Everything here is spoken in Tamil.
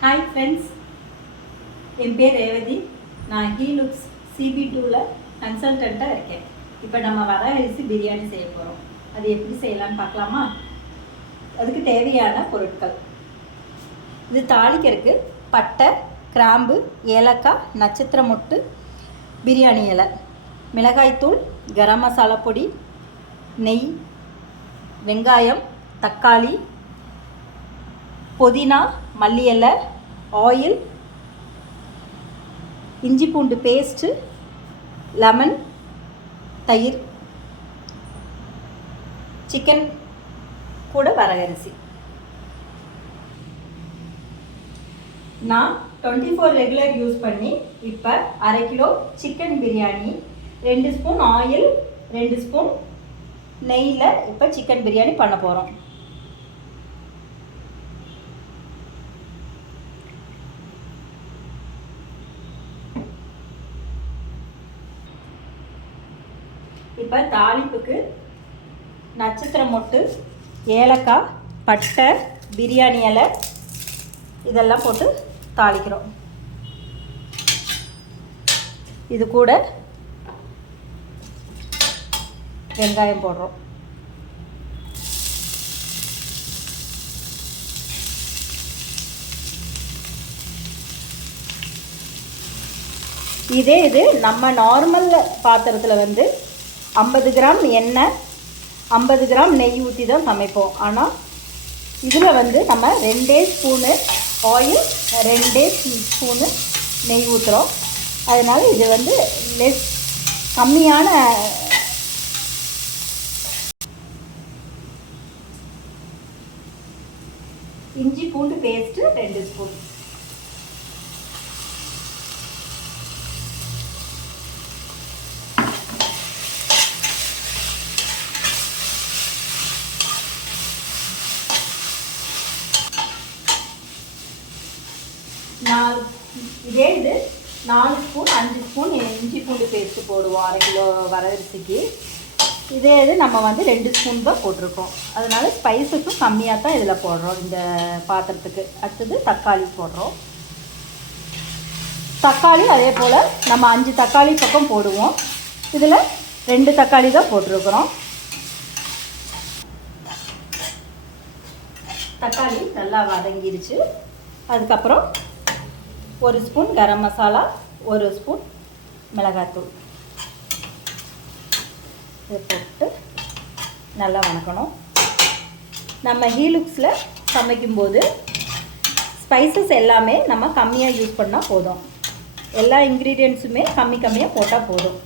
ஹாய் ஃப்ரெண்ட்ஸ், என் பேர் ரேவதி. நான் ஹீலுக்ஸ் CB2ல் கன்சல்டண்ட்டாக இருக்கேன். இப்போ நம்ம வரகரிசி பிரியாணி செய்ய போகிறோம். அது எப்படி செய்யலான்னு பார்க்கலாமா? அதுக்கு தேவையான பொருட்கள்: இது தாளிக்கிறதுக்கு பட்டை, கிராம்பு, ஏலக்காய், நட்சத்திர மொட்டு, பிரியாணி இலை, மிளகாய்த்தூள், கரம் மசாலா பொடி, நெய், வெங்காயம், தக்காளி, புதினா, மல்லி இலை, ஆயில், இஞ்சி பூண்டு பேஸ்ட்டு, லெமன், தயிர், சிக்கன் கூட வரகரிசி. நான் 24 ரெகுலர் யூஸ் பண்ணி இப்போ 1/2 kilo chicken biryani, 2 spoon oil, 2 spoon நெய்யில் இப்போ சிக்கன் பிரியாணி பண்ண போகிறோம். இப்போ தாளிப்புக்கு நட்சத்திர மொட்டு, ஏலக்காய், பட்டை, பிரியாணி இலை இதெல்லாம் போட்டு தாளிக்கிறோம். இது கூட வெங்காயம் போடுறோம். இது நம்ம நார்மல் பாத்திரத்தில் 50 கிராம் எண்ணெய், 50 கிராம் நெய் ஊற்றி தான் சமைப்போம். ஆனால் இதில் நம்ம 2 ஸ்பூனு ஆயில், 2 ஸ்பூனு நெய் ஊற்றுறோம். அதனால் இது கம்மியான இஞ்சி பூண்டு பேஸ்ட்டு 2 ஸ்பூன். இது 4 ஸ்பூன் 5 ஸ்பூன் இஞ்சி பூண்டு பேஸ்ட்டு போடுவோம் 1/2 கிலோ வரகரிசிக்கு. இது நம்ம 2 ஸ்பூன் தான் போட்டிருக்கோம். அதனால் ஸ்பைசஸும் கம்மியாக தான் இதில் போடுறோம் இந்த பாத்திரத்துக்கு. அடுத்தது தக்காளி போடுறோம். தக்காளி அதே போல் நம்ம 5 தக்காளி பக்கம் போடுவோம். இதில் 2 தக்காளி தான் போட்டிருக்கிறோம். தக்காளி நல்லா வதங்கிருச்சு. அதுக்கப்புறம் 1 ஸ்பூன் கரம் மசாலா, 1 ஸ்பூன் மிளகாய்த்தூள் இதை போட்டு நல்லா வணக்கணும். நம்ம ஹீலுக்ஸில் சமைக்கும்போது ஸ்பைசஸ் எல்லாமே நம்ம கம்மியாக யூஸ் பண்ணால் போதும். எல்லா இன்க்ரீடியன்ஸுமே கம்மியாக போட்டால் போதும்.